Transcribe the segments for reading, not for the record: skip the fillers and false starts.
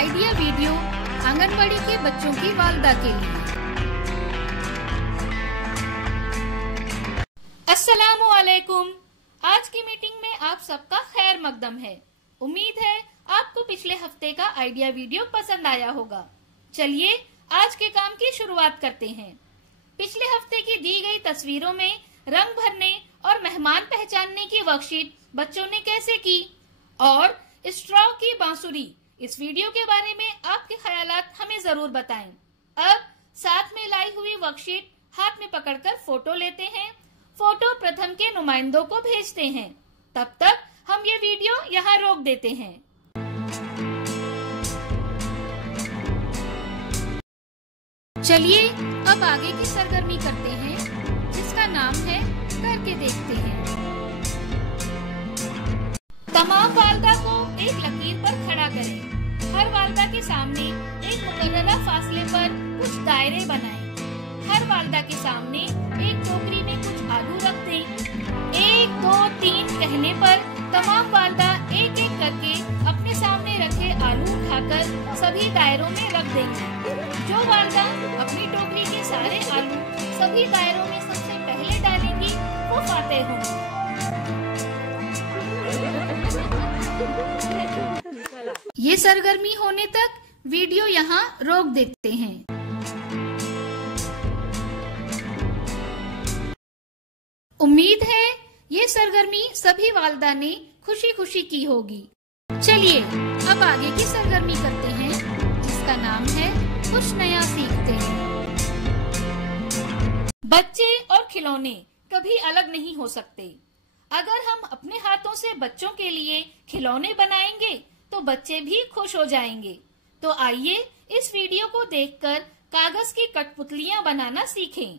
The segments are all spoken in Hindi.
आइडिया वीडियो आंगनबाड़ी के बच्चों की वालदा के लिए। अस्सलामु अलैकुम। आज की मीटिंग में आप सबका खैर मकदम है। उम्मीद है आपको पिछले हफ्ते का आइडिया वीडियो पसंद आया होगा। चलिए आज के काम की शुरुआत करते हैं। पिछले हफ्ते की दी गई तस्वीरों में रंग भरने और मेहमान पहचानने की वर्कशीट बच्चों ने कैसे की और स्ट्रॉ की बांसुरी, इस वीडियो के बारे में आपके ख्यालात हमें जरूर बताएं। अब साथ में लाई हुई वर्कशीट हाथ में पकड़कर फोटो लेते हैं। फोटो प्रथम के नुमाइंदों को भेजते हैं। तब तक हम ये वीडियो यहाँ रोक देते हैं। चलिए अब आगे की सरगर्मी करते हैं, जिसका नाम है करके देखते हैं। तमाम वालदा को एक लकीर पर खड़ा करें। हर वालदा के सामने एक मुकर्ररा फासले पर कुछ दायरे बनाएं। हर वालदा के सामने एक टोकरी में कुछ आलू रख दें। 1, 2, 3 कहने पर तमाम वालदा एक एक करके अपने सामने रखे आलू उठाकर सभी दायरों में रख देंगे। जो वालदा अपनी टोकरी के सारे आलू सभी दायरों में सबसे पहले डालेंगी वो फातेह होंगी। ये सरगर्मी होने तक वीडियो यहाँ रोक देते हैं। उम्मीद है ये सरगर्मी सभी वालदा ने खुशी खुशी की होगी। चलिए अब आगे की सरगर्मी करते हैं, जिसका नाम है कुछ नया सीखते हैं। बच्चे और खिलौने कभी अलग नहीं हो सकते। अगर हम अपने हाथों से बच्चों के लिए खिलौने बनाएंगे तो बच्चे भी खुश हो जाएंगे। तो आइए इस वीडियो को देखकर कागज की कठपुतलियां बनाना सीखें।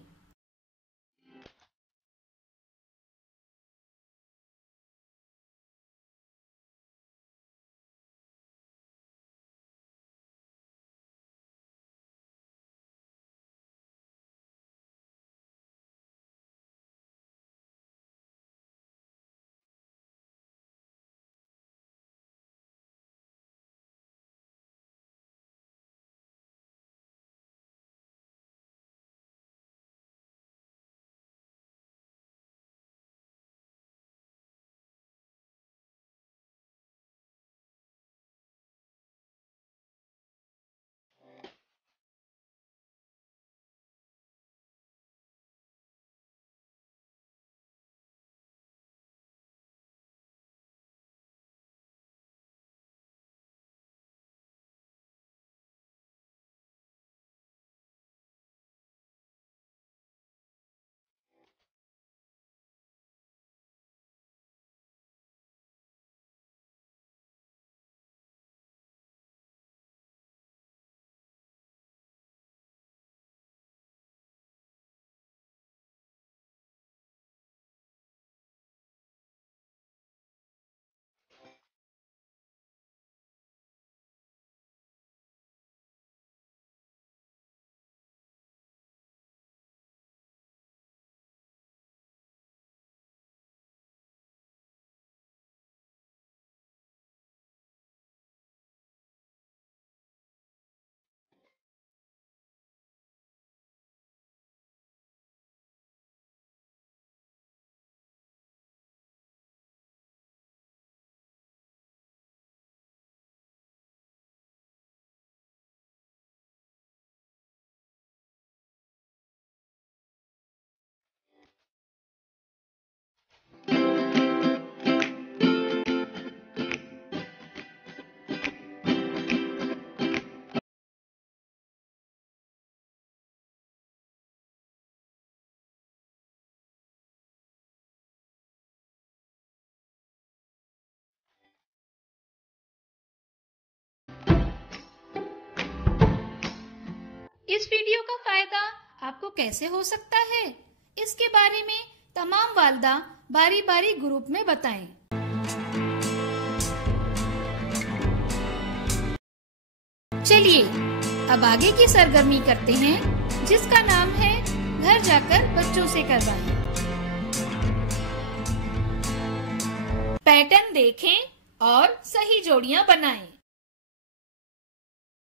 इस वीडियो का फायदा आपको कैसे हो सकता है, इसके बारे में तमाम वालदा बारी बारी ग्रुप में बताएं। चलिए अब आगे की सरगर्मी करते हैं, जिसका नाम है घर जाकर बच्चों से करवाएं। पैटर्न देखें और सही जोड़ियां बनाएं।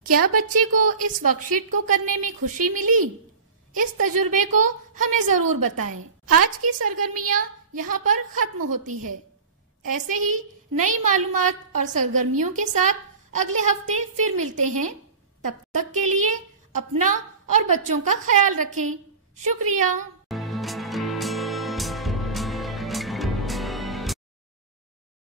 क्या बच्चे को इस वर्कशीट को करने में खुशी मिली? इस तजुर्बे को हमें जरूर बताएं। आज की सरगर्मियां यहाँ पर खत्म होती है। ऐसे ही नई मालूमात और सरगर्मियों के साथ अगले हफ्ते फिर मिलते हैं। तब तक के लिए अपना और बच्चों का ख्याल रखें। शुक्रिया।